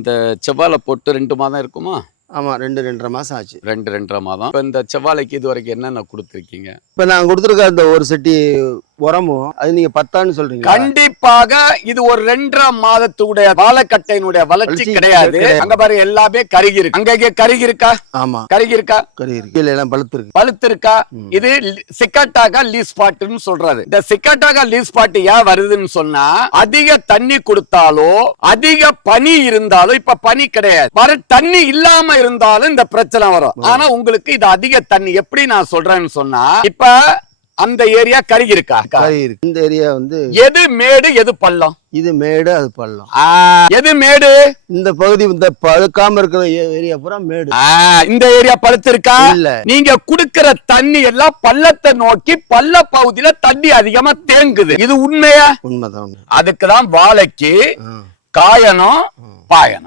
இந்த செவ்வாழை போட்டு ரெண்டு மாதம் இருக்குமா ஆமாம் ரெண்டு ரெண்டரை மாதம் ஆச்சு ரெண்டு ரெண்டரை மாதம் இப்போ இந்த செவ்வாழைக்கு இது வரைக்கும் என்னென்ன கொடுத்துருக்கீங்க இப்போ நாங்கள் கொடுத்துருக்க அந்த ஒரு செட்டி உரமும் அது நீங்க பத்தான்னு சொல்றீங்க கண்டிப்பாக இது ஒரு ரெண்டரை மாதத்துடைய வாழைக்கட்டையினுடைய வளர்ச்சி கிடையாது அங்க பாரு எல்லாமே கருகி இருக்கு அங்க கருகி இருக்கா ஆமா கருகி இருக்கா கருகி இருக்கு இல்ல எல்லாம் பழுத்து இருக்கு பழுத்து இருக்கா இது சிக்கட்டாக லீஸ் பாட்டுன்னு சொல்றாரு இந்த சிக்கட்டாக லீஸ் பாட்டு ஏன் வருதுன்னு சொன்னா அதிக தண்ணி கொடுத்தாலோ அதிக பனி இருந்தாலோ இப்ப பனி கிடையாது வர தண்ணி இல்லாம இருந்தாலும் இந்த பிரச்சனை வரும் ஆனா உங்களுக்கு இது அதிக தண்ணி எப்படி நான் சொல்றேன்னு சொன்னா இப்ப அந்த ஏரியா கருகி இருக்கா இருக்கு இந்த ஏரியா வந்து எது மேடு எது பள்ளம் இது மேடு அது பள்ளம் எது மேடு இந்த பகுதி இந்த பழுக்காம இருக்கிற ஏரியா பூரா மேடு இந்த ஏரியா பழுத்திருக்கா இல்ல நீங்க குடுக்கிற தண்ணி எல்லாம் பள்ளத்தை நோக்கி பள்ள பகுதியில தண்ணி அதிகமா தேங்குது இது உண்மையா உண்மைதான் அதுக்குதான் வாழைக்கு காயணும் பாயணம்